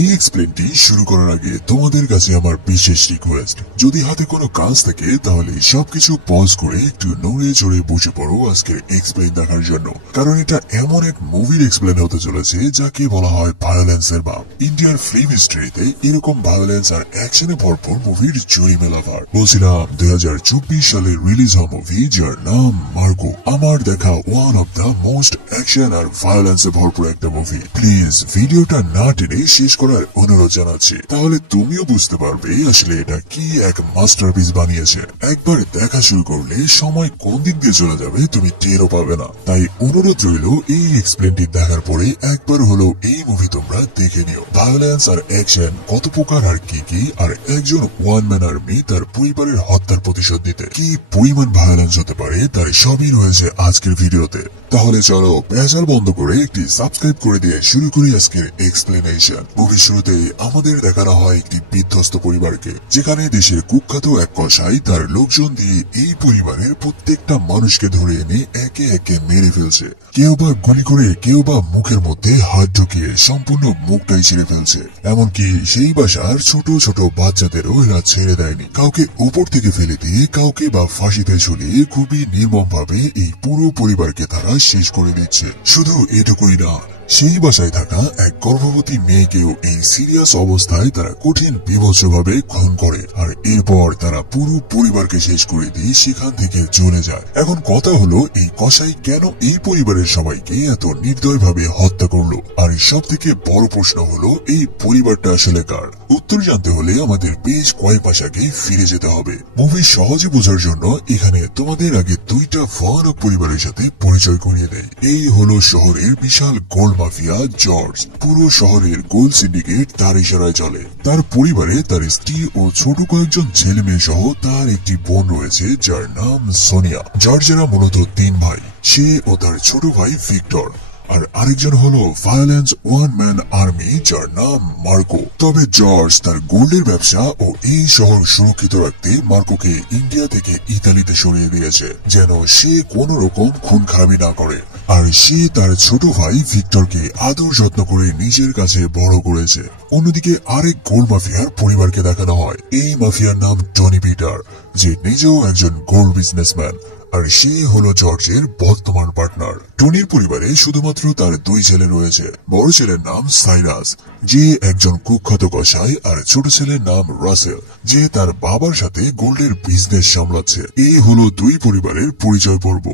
এই এক্সপ্লেনটি শুরু করার আগে তোমাদের কাছে আমার বিশেষ রিকোয়েস্ট, যদি হাতে কোনো কাজ থাকে তাহলে সবকিছু পজ করে একটু নড়ে চড়ে বসে পড়ো আজকের এক্সপ্লেন দেখার জন্য। কারণ এটা এমন এক মুভির এক্সপ্লেন হতে চলেছে যাকে বলা হয় ভায়োলেন্সের বাপ। ইন্ডিয়ার ফিল্ম হিস্ট্রিতে এরকম ভায়োলেন্স আর অ্যাকশনে ভরপুর মুভির জুড়ি মেলাভার। বলছিলাম 2024 সালে রিলিজ হওয়া মুভি যার নাম মার্কো, আমার দেখা one of the most action আর ভায়োলেন্সে ভরপুর একটা মুভি। প্লিজ ভিডিওটা না টেনে শেষ করার অনুরোধ জানাচ্ছি, তাহলে তুমিও বুঝতে পারবে আসলে এটা কি এক মাস্টারপিস বানিয়েছে। একবার দেখা শুরু করলে সময় কোন দিক দিয়ে চলে যাবে তুমি টেরও পাবে না। তাই অনুরোধ রইল এই এক্সপ্লেনটি দেখার পরে একবার হলো এই মুভি তোমরা দেখে নিও। ভায়োলেন্স আর অ্যাকশন কত প্রকার আর কি আর একজন ওয়ান ম্যান আর্মি তার পরিবারের হত্যার প্রতিশোধ নিতে কি পরিমাণ ভায়োলেন্স হতে পারে তার সবই রয়েছে আজকের ভিডিওতে। তাহলে চলো পেঁচাল বন্ধ করে একটি সাবস্ক্রাইব করে দিয়ে শুরু করি আজকের এক্সপ্লেনেশন। মুভির শুরুতে আমাদের দেখানো হয় একটি বিধ্বস্ত পরিবারকে, যেখানে দেশের কুখ্যাত এক কসাই তার লোকজন দিয়ে এই পরিবারের প্রত্যেকটা মানুষকে ধরে এনে একে একে মেরে ফেলছে। কেউ বা গুলি করে, কেউ বা মুখের মধ্যে হাত ঢুকিয়ে সম্পূর্ণ মুখটাই ছিঁড়ে ফেলছে। এমনকি সেই বাসার ছোট ছোট বাচ্চাদেরও এরা ছেড়ে দেয়নি। কাউকে উপর থেকে ফেলে দিয়ে, কাউকে বা ফাঁসিতে ঝুলিয়ে খুবই নির্মম ভাবে এই পুরো পরিবারকে তারা শেষ করে দিচ্ছে। শুধু এটুকুই না, সেই বাসায় থাকা এক গর্ভবতী মেয়েকেও এই সিরিয়াস অবস্থায় তারা কঠিন বিভৎসভাবে খুন করে, আর এরপর তারা পুরো পরিবারকে শেষ করে দিয়ে সেখান থেকে চলে যায়। এখন কথা হলো এই কসাই কেন এই পরিবারের সবাইকে এত নির্দয়ভাবে হত্যা করলো, আর সব থেকে বড় প্রশ্ন হলো এই পরিবারটা আসলে কার। উত্তর জানতে হলে আমাদের বেশ কয়েক মাস আগে ফিরে যেতে হবে। মুভি সহজে বোঝার জন্য এখানে তোমাদের আগে দুইটা ভয়ানক পরিবারের সাথে পরিচয় করিয়ে দেয়। এই হলো শহরের বিশাল গোল্ড মাফিয়া জর্জ। পুরো শহরের গোল্ড সিন্ডিকেট তার ইশারায় চলে। তার পরিবারে তার স্ত্রী ও ছোট কয়েকজন ছেলে মেয়ে সহ তার একটি বোন রয়েছে যার নাম সোনিয়া। জর্জেরা মূলত তিন ভাই, সে ও তার ছোট ভাই ভিক্টর, আর আরেকজন হলো ভায়োলেন্স ওয়ান ম্যান আর্মি যার নাম মার্কো। তবে জর্জ তার গোল্ডের ব্যবসা ও এই শহর সুরক্ষিত রাখতে মার্কোকে ইন্ডিয়া থেকে ইতালিতে সরিয়ে দিয়েছে, যেন সে কোন রকম খুন খারাপি না করে। আর সে তার ছোট ভাই ভিক্টরকে আদর যত্ন করে নিজের কাছে বড় করেছে। অন্যদিকে আরেক গোল্ড মাফিয়ার পরিবারকে দেখানো হয়। এই মাফিয়ার নাম টনি পিটার, যে নিজেও একজন গোল্ড বিজনেসম্যান, আর সে হলো জর্জের বর্তমান পার্টনার। টনির পরিবারে শুধুমাত্র তার দুই ছেলে রয়েছে। বড় ছেলের নাম সাইরাস, যে একজন কুখ্যাত কসাই, আর ছোট ছেলের নাম রাসেল, যে তার বাবার সাথে গোল্ডের বিজনেস সামলাচ্ছে। এই হলো দুই পরিবারের পরিচয় পর্ব।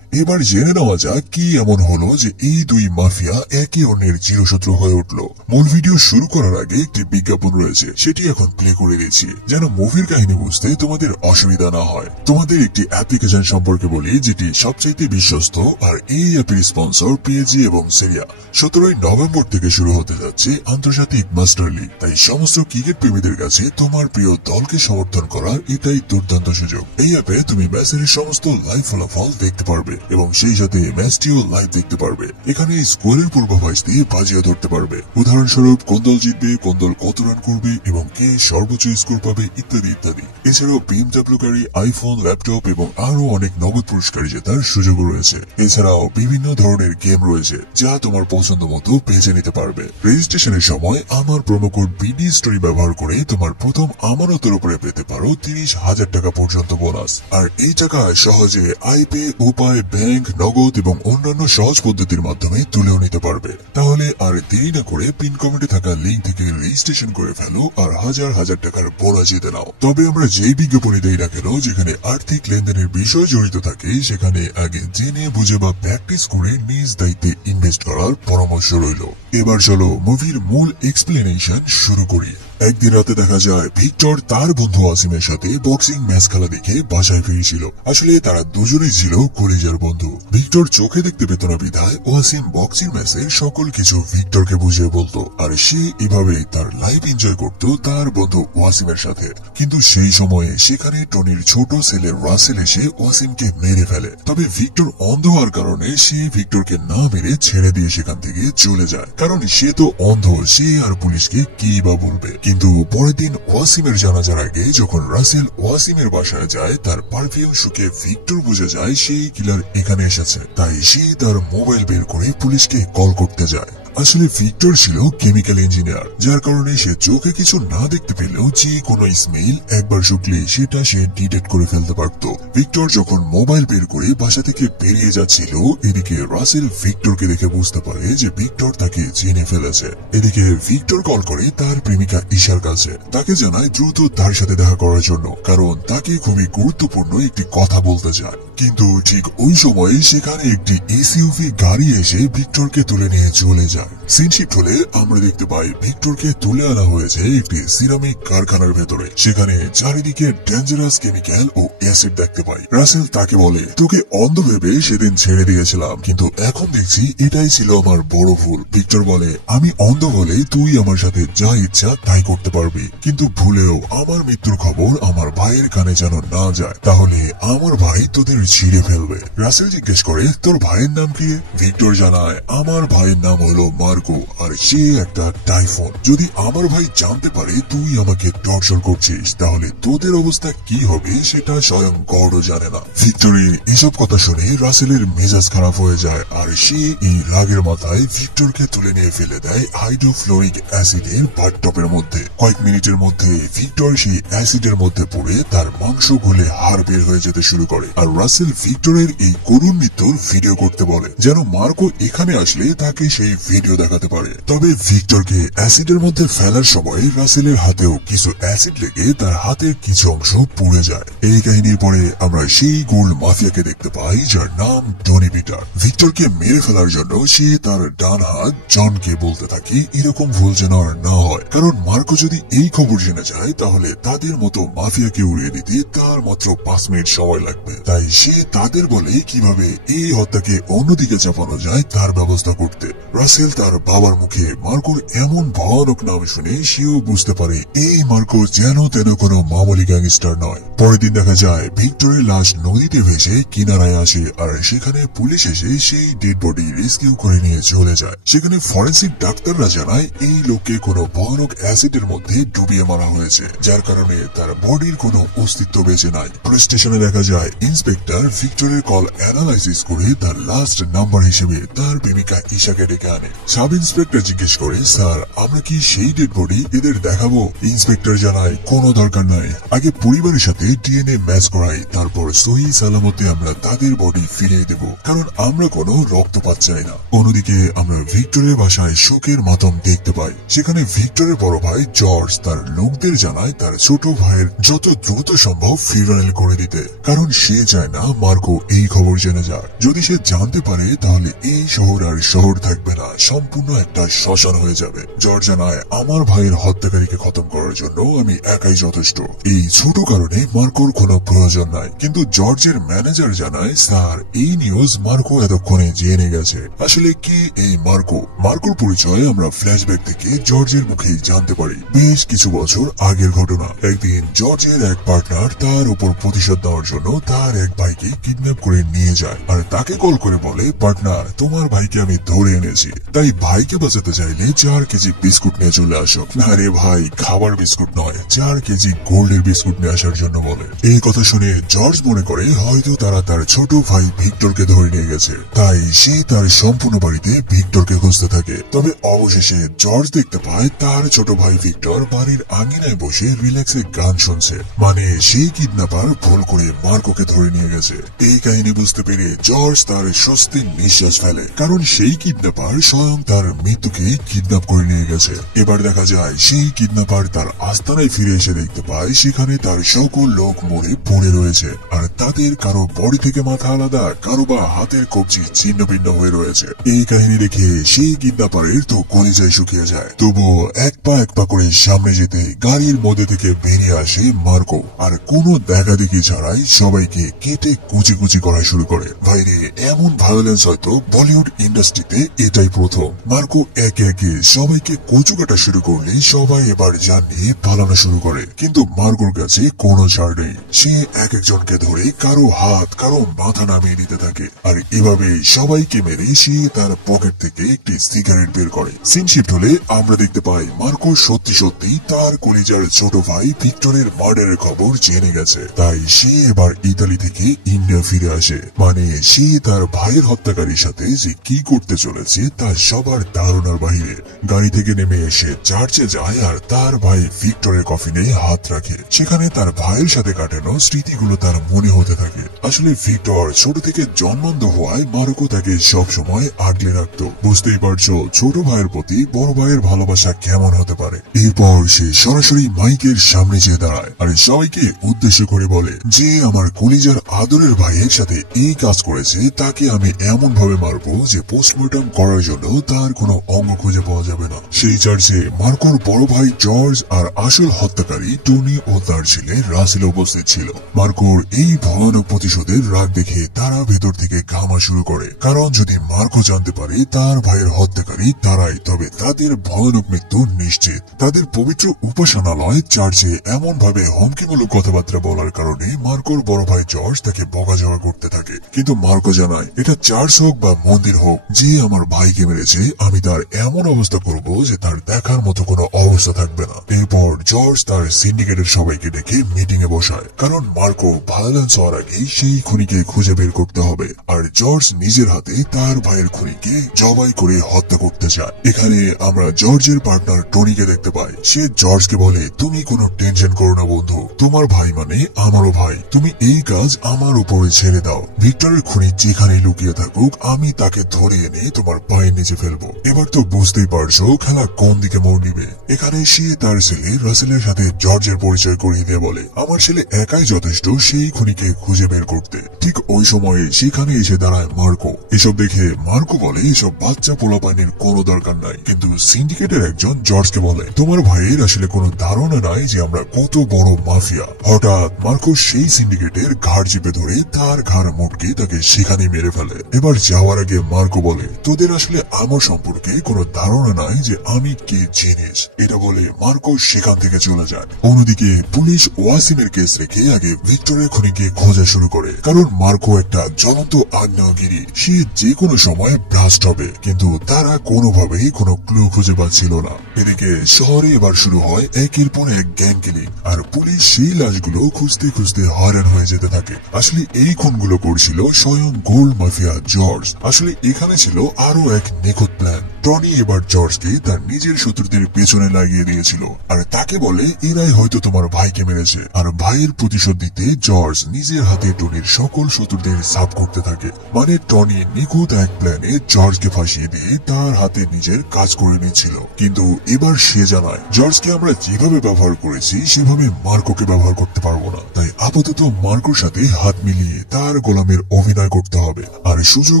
এবার জেনে নেওয়া যাক কি এমন হলো যে এই দুই মাফিয়া একে অন্যের চিরশত্রু হয়ে উঠল। মূল ভিডিও শুরু করার আগে একটি বিজ্ঞাপন রয়েছে, সেটি এখন প্লে করে দিচ্ছি যেন মুভির কাহিনী বুঝতে তোমাদের অসুবিধা না হয়। তোমাদের একটি অ্যাপ্লিকেশন সম্পর্কে বলি যেটি সবচাইতে বিশ্বস্ত, আর এই অ্যাপের স্পন্সর পিএজি এবং সেরিয়া। 17 নভেম্বর থেকে শুরু হতে যাচ্ছে আন্তর্জাতিক মাস্টার লিগ। তাই সমস্ত ক্রিকেট প্রেমীদের কাছে তোমার প্রিয় দলকে সমর্থন করার এটাই দুর্দান্ত সুযোগ। এই অ্যাপে তুমি ম্যাচের সমস্ত লাইভ ফলাফল দেখতে পারবে এবং সেই সাথে ম্যাচটিও লাইভ দেখতে পারবে। এখানে স্কোরের পূর্বাভাস দিয়ে বাজিয়ে ধরতে পারবে, উদাহরণস্বরূপ কোন দল জিতবে, কোন দল কত রান করবে এবং কে সর্বোচ্চ স্কোর পাবে ইত্যাদি ইত্যাদি। এছাড়াও বিএমডব্লিউ গাড়ি, আইফোন, ল্যাপটপ এবং আরো অনেক নগদ পুরস্কার জেতার সুযোগ রয়েছে। এছাড়াও বিভিন্ন ধরনের গেম রয়েছে যা তোমার পছন্দ মতো বেছে নিতে পারবে। রেজিস্ট্রেশনের সময় আমার প্রোমো কোড বিডি স্টোরি ব্যবহার করে তোমার প্রথম আমানতের উপরে পেতে পারো 30,000 টাকা পর্যন্ত বোনাস। আর এই টাকা সহজে আইপে, উপায়, ব্যাংক, নগদ এবং অন্যান্য সহজ পদ্ধতির মাধ্যমে তুলেও নিতে পারবে। তাহলে আর দেরি না করে পিন কমেন্টে থাকা লিঙ্ক থেকে রেজিস্ট্রেশন করে ফেলো আর হাজার হাজার টাকার বোনাস জিতে নাও। তবে আমরা যেই বিজ্ঞাপনে দেই না কেন যেখানে আর্থিক লেনদেনের বিষয় জড়িত থাকে, সেখানে আগে জেনে বুঝে বা প্র্যাকটিস করে নিজ দায়িত্বে ইনভেস্ট করার পরামর্শ রইল। এবার চলো মুভির মূল এক্সপ্লেনেশন শুরু করি। একদিন রাতে দেখা যায় ভিক্টর তার বন্ধু ওয়াসিমের সাথে বক্সিং ম্যাচ খেলা দেখে বাসায় ফিরেছিল। আসলে তারা দুজনেই ছিল কলেজের বন্ধু। ভিক্টর চোখে দেখতে পেত না বিধায় ওয়াসিম বক্সিং ম্যাচের সকল কিছু ভিক্টরকে বুঝিয়ে বলতো, আর সে এভাবে তার লাইফ এনজয় করত তার বন্ধু ওয়াসিমের সাথে। কিন্তু সেই সময়ে সেখানে টনির ছোট ছেলে রাসেল এসে ওয়াসিমকে মেরে ফেলে। তবে ভিক্টর অন্ধ হওয়ার কারণে সে ভিক্টরকে না মেরে ছেড়ে দিয়ে সেখান থেকে চলে যায়, কারণ সে তো অন্ধ, সে আর পুলিশকে কি বা বলবে। কিন্তু পরের দিন ওয়াসিমের জানাজার আগে যখন রাসেল ওয়াসিমের বাসায় যায়, তার পারফিউম শুকে ভিক্টর বুঝে যায় সেই কিলার এখানে এসেছে। তাই সে তার মোবাইল বের করে পুলিশকে কল করতে যায়। আসলে ভিক্টর ছিল কেমিক্যাল ইঞ্জিনিয়ার, যার কারণে সে চোখে কিছু না দেখতে পেলেও যে কোনো স্মেল একবার শুকলে সেটা সে ডিটেক্ট করে ফেলতে পারত। ভিক্টর যখন মোবাইল বের করে বাসা থেকে বেরিয়ে যাচ্ছিল, এদিকে রাসেল ভিক্টরকে দেখে বুঝতে পারে যে ভিক্টর তাকে চিনে ফেলেছে। এদিকে ভিক্টর কল করে তার প্রেমিকা ঈশার কাছে, তাকে জানায় দ্রুত তার সাথে দেখা করার জন্য, কারণ তাকে খুবই গুরুত্বপূর্ণ একটি কথা বলতে চায়। কিন্তু ঠিক ওই সময়ে সেখানে একটি এসইউভি গাড়ি এসে ভিক্টরকে তুলে নিয়ে চলে যায়। সিন শিফট হলে আমরা দেখতে পাই ভিক্টরকে তুলে আনা হয়েছে একটি সিরামিক কারখানার ভেতরে। সেখানে চারিদিকে ডেঞ্জারাস কেমিক্যাল ও অ্যাসিড দেখতে পাই। রাসেল তাকে বলে, তোকে অন্ধ ভেবে সেদিন ছেড়ে দিয়েছিলাম, কিন্তু এখন দেখছি এটাই ছিল আমার বড় ভুল। ভিক্টর বলে, আমি অন্ধ হলে তুই আমার সাথে যা ইচ্ছা তাই করতে পারবি, কিন্তু ভুলেও আমার মৃত্যুর খবর আমার ভাইয়ের কানে যেন না যায়, তাহলে আমার ভাই তোদের ছিঁড়ে ফেলবে। রাসেল জিজ্ঞেস করে, তোর ভাইয়ের নাম কি? ভিক্টর জানায়, আমার ভাইয়ের নাম হলো মার্কো, আর সে একটা টাইফুন। যদি আমার ভাই জানতে পারে তুই আমাকে টর্চার করছিস, তাহলে তোদের অবস্থা কি হবে সেটা স্বয়ং গডও জানে না। ভিক্টরের এসব কথা শুনে রাসেলের মেজাজ খারাপ হয়ে যায়, আর সে এই রাগের মাথায় ভিক্টরকে তুলে নিয়ে ফেলে দেয় হাইড্রোফ্লোরিক অ্যাসিডের বাথটবের মধ্যে। কয়েক মিনিটের মধ্যে ভিক্টর সেই অ্যাসিডের মধ্যে পড়ে তার মাংস গলে হাড় বের হয়ে যেতে শুরু করে। আর রাসেল ভিক্টরের এই করুণ মৃত্যুর ভিডিও করতে বলে, যেন মার্কো এখানে আসলে তাকে সেই ভিডিও দেখাতে পারে। তবে ভিক্টরকে অ্যাসিডের মধ্যে ফেলার সময় রাসেলের হাতেও কিছু অ্যাসিড লেগে তার হাতের কিছু অংশ পুড়ে যায়। এই কাহিনীর পরে আমরা সেই গোল্ড মাফিয়াকে দেখতে পাই, যার নাম টনি পিটার। ভিক্টরকে মেরে ফেলার জন্য সে তার ডান হাত জনকে বলতে থাকে এরকম ভুল যেন আর না হয়, কারণ মার্কো যদি এই খবর জেনে যায় তাহলে তাদের মতো মাফিয়াকে উড়িয়ে দিতে তার মাত্র 5 মিনিট সময় লাগবে। তাই সে তাদের বলে কিভাবে এই হত্যাকে অন্যদিকে চাপানো যায় তার ব্যবস্থা করতে। রাসেল তার বাবার মুখে মার্কোর এমন ভয়ানক নাম শুনে সেও বুঝতে পারে এই মার্কো যেন তেন কোনো মামুলি গ্যাংস্টার নয়। পরের দিন দেখা যায় ভিক্টরের লাশ নদীতে ভেসে কিনারায় আসে, আর সেখানে পুলিশ এসে সেই ডেড বডি রেস্কিউ করে নিয়ে চলে যায়। সেখানে ফরেন্সিক ডাক্তাররা জানায় এই লোককে কোনো ভয়ানক অ্যাসিডের মধ্যে ডুবিয়ে মারা হয়েছে, যার কারণে তার বডির কোনো অস্তিত্ব বেঁচে নাই। পুলিশ স্টেশনে দেখা যায় ইন্সপেক্টর ভিক্টরের কল অ্যানালাইসিস করে তার লাস্ট নাম্বার হিসেবে তার প্রেমিকা ঈশাকে ডেকে আনে। সাব ইন্সপেক্টর জিজ্ঞেস করে, স্যার আমরা কি সেই ডেড বডি এদের দেখাবো? ইন্সপেক্টর জানায়, কোনো দরকার নাই, আগে পরিবারের সাথে ডিএনএ ম্যাচ করাই, তারপর সহি সালামতে আমরা তাদের বডি ফিরিয়ে দেব, কারণ আমরা কোনো রক্তপাত চাই না। অন্যদিকে আমরা ভিক্টরের বাসায় শোকের মাতম দেখতে পাই। সেখানে ভিক্টরের বড় ভাই জর্জ তার লোকদের জানায় তার ছোট ভাইয়ের যত দ্রুত সম্ভব ফিউনারেল করে দিতে, কারণ সে চায় না মার্কো এই খবর জেনে যাক। যদি সে জানতে পারে তাহলে এই শহর আর শহর থাকবে না, সম্পূর্ণ একটা শ্মশান হয়ে যাবে। জর্জ জানায়, আমার ভাইয়ের হত্যাকারীকে খতম করার জন্য আমি একাই যথেষ্ট, এই ছোট কারণে মার্কোর কোনো প্রয়োজন নাই। কিন্তু জর্জের ম্যানেজার জানায়, স্যার এই নিউজ মার্কো এতক্ষণে জেনে গেছে। আসলে কি এই মার্কো? মার্কোর পরিচয় আমরা ফ্ল্যাশব্যাক থেকে জর্জের মুখেই জানতে পারি। বেশ কিছু বছর আগের ঘটনা। একদিন জর্জের এক পার্টনার তার উপর প্রতিশোধ দেওয়ার জন্য তার এক ভাইকে কিডন্যাপ করে নিয়ে যায়, আর তাকে কল করে বলে, পার্টনার তোমার ভাইকে আমি ধরে এনেছি, তাই ভাইকে বাঁচাতে চাইলে 4 কেজি বিস্কুট নিয়ে চলে আসো। না রে ভাই, খাবার বিস্কুট নয়, 4 কেজি গোল্ডের বিস্কুট নিয়ে আসার জন্য বলে। এই কথা শুনে জর্জ মনে করে হয়তো তারা তার ছোট ভাই ভিক্টরকে ধরে নিয়ে গেছে, তাই সে তার সম্পূর্ণ বাড়িতে ভিক্টরকে খুঁজতে থাকে। তবে অবশেষে জর্জ দেখতে পায় তার ছোট ভাই ভিক্টর বাড়ির আঙিনায় বসে রিল্যাক্সে গান শুনছে, মানে সেই কিডন্যাপার ভুল করে মার্কোকে ধরে নিয়ে গেছে। এই কাহিনী বুঝতে পেরে জর্জ তার স্বস্তির নিঃশ্বাস ফেলে, কারণ সেই কিডন্যাপার স্বয়ং তার মৃত্যুকে কিডন্যাপ করে নিয়ে গেছে। এবার দেখা যায় সেই কিডন্যাপার তার আস্তানায় ফিরে এসে দেখতে পায় সেখানে তার সকল লোক মরে পড়ে রয়েছে, আর তাদের কারো বডি থেকে মাথা আলাদা, কারো বা হাতের কবজি ছিন্ন ভিন্ন হয়ে রয়েছে। এই কাহিনী দেখে সেই কিডন্যাপারের তো কলিজায় শুকিয়ে যায়। তবুও এক পা করে সামনে যেতে গাড়ির মধ্যে থেকে বেরিয়ে আসে মার্কো, আর কোনো দেখা দেখি ছাড়াই সবাইকে কেটে কুচি কুচি করা শুরু করে। ভাইরে, এমন ভায়োলেন্স হয়তো বলিউড ইন্ডাস্ট্রিতে এটাই প্রথম। মার্কো একে একে সবাইকে কচু কাটা শুরু করলে সবাই এবার জান নিয়ে পালানো শুরু করে, কিন্তু মার্কোর কাছে কোনো ছাড় নেই। সে এক একজনকে ধরে কারো হাত কারো মাথা নামিয়ে দিতে থাকে, আর এভাবে সবাইকে মেরে সে তার পকেট থেকে একটি সিগারেট বের করে। সিন শিফট হলে আমরা দেখতে পাই মার্কো সত্যি সত্যি তার কলিজার ছোট ভাই ভিক্টরের মার্ডারের খবর জেনে গেছে, তাই সে এবার ইতালি থেকে ইন্ডিয়া ফিরে আসে। মানে সে তার ভাইয়ের হত্যাকারীর সাথে যে কি করতে চলেছে তা সবার ধারণার বাহিরে। গাড়ি থেকে নেমে এসে চার্চে যায় আর তার ভাই ভিক্টরের কফিনে হাত রাখে। সেখানে তার ভাইয়ের সাথে কাটানো স্মৃতিগুলো তার মনে হতে থাকে। আসলে ভিক্টর ছোট থেকে জন্মান্ধ হওয়ায় মার্কো তাকে সব সময় আগলে রাখত। বুঝতেই পারছো ছোট ভাইয়ের প্রতি বড় ভাইয়ের ভালোবাসা কেমন হতে পারে। এরপর সে সরাসরি মাইকের সামনে যেয়ে দাঁড়ায় আর সবাইকে উদ্দেশ্য করে বলে, যে আমার কলিজার আদরের ভাইয়ের সাথে এই কাজ করেছে তাকে আমি এমন ভাবে মারবো যে পোস্টমর্টম করার জন্য তার কোনো অঙ্গ খুঁজে পাওয়া যাবে না। সেই চার্চে মার্কোর বড় ভাই জর্জ আর আসল হত্যাকারী টনি ও তার ছেলে রাসেল উপস্থিত ছিল। মার্কোর এই ভয়ানক প্রতিশোধের রাগ দেখে তারা ভেতর থেকে ঘামা শুরু করে, কারণ যদি মার্কো জানতে পারে তার ভাইয়ের হত্যাকারী তারাই, তবে তাদের ভয়ানক মৃত্যু নিশ্চিত। তাদের পবিত্র উপাসনালয় চার্চে এমন ভাবে হুমকিমূলক কথাবার্তা বলার কারণে মার্কোর বড় ভাই জর্জ তাকে বকাঝকা করতে থাকে। কিন্তু মার্কো জানায়, এটা চার্চ হোক বা মন্দির হোক, যে আমার ভাইকে মেরেছে আমি তার এমন অবস্থা করব যে তার দেখার মতো কোনো অবস্থা থাকবে না। এরপর জর্জ তার সিন্ডিকেটের সবাইকে ডেকে মিটিং এ বসায়, কারণ মার্কো ভায়োলেন্স হওয়ার আগেই সেই খুনিকে খুঁজে বের করতে হবে। আর জর্জ নিজের হাতে তার ভাইয়ের খুনিকে জবাই করে হত্যা করতে চায়। এখানে আমরা জর্জের পার্টনার টনিকে দেখতে পাই। সে জর্জকে বলে, তুমি কোনো টেনশন করো না বন্ধু, তোমার ভাই মানে আমারও ভাই, তুমি এই কাজ আমার উপরে ছেড়ে দাও। ভিক্টরের খুনি যেখানে লুকিয়ে থাকুক আমি তাকে ধরে এনে তোমার পায়ের নিচে ফেলবো। এবার তো বুঝতেই পারছো খেলা কোন দিকে মোড় নিবে। এখানে সে তার ছেলে রাসেলের সাথে জর্জের পরিচয় করিয়ে দিয়ে বলে, আমার ছেলে একাই যথেষ্ট সেই খুনিকে খুঁজে বের করতে। ঠিক ওই সময়ে সেখানে এসে দাঁড়ায় মার্কো। এসব দেখে মার্কো বলে, এসব বাচ্চা পোলাপানির কোনো দরকার নাই। কিন্তু সিন্ডিকেটের একজন জর্জকে বলে, তোমার ভাইয়ের আসলে কোনো ধারণা নাই যে আমরা কত বড় মাফিয়া। হঠাৎ মার্কো সেই সিন্ডিকেটের ঘাড় চেপে ধরে তার ঘাড় মোটকে তাকে সেখানে মেরে ফেলে। এবার যাওয়ার আগে মার্কো বলে, তোদের আসলে আমার সম্পর্কে কোনো ধারণা নাই যে আমি কি জিনিস। এটা বলে মার্কো সেখান থেকে চলে যায়। অন্যদিকে পুলিশ ওয়াসিমের কেস রেখে আগে ভিক্টরের খুনিকে খোঁজা শুরু করে, কারণ মার্কো একটা জ্বলন্ত আগ্নেয়গিরি, সে যে কোনো সময় ব্লাস্ট হবে। কিন্তু তারা কোনোভাবেই কোনো ক্লু খুঁজে পাচ্ছিল না। এদিকে শহরে এবার শুরু হয় একের পর এক গ্যাং কিলিং, আর পুলিশ সেই লাশগুলো খুঁজতে খুঁজতে হয়রান হয়ে যেতে থাকে। আসলে এই খুনগুলো করছিল স্বয়ং গোল্ড মাফিয়া জর্জ। আসলে এখানে ছিল আরো এক নিখুঁত প্ল্যান। টনি এবার জর্জকে তার নিজের শত্রুদের পেছনে লাগিয়ে দিয়েছিল, আর তাকে বলে, এরাই হয়তো তোমার ভাইকে মেরেছে। আর ভাইয়ের প্রতিশোধ দিতে জর্জ নিজের হাতে টনির সকল শত্রুদের সাফ করতে থাকে। মানে টনি নিখুঁত এক প্ল্যানে জর্জকে ফাঁসিয়ে দিয়ে তার হাতে নিজের কাজ করে নিচ্ছিল। কিন্তু এবার সে জানায়, জর্জকে আমরা যেভাবে ব্যবহার করেছি সেভাবে মার্কোকে ব্যবহার করতে পারবো না, তাই আপাতত মার্কোর সাথে হাত মিলিয়ে তার গোলামের অভিনয় করতে হবে, আর সুযোগ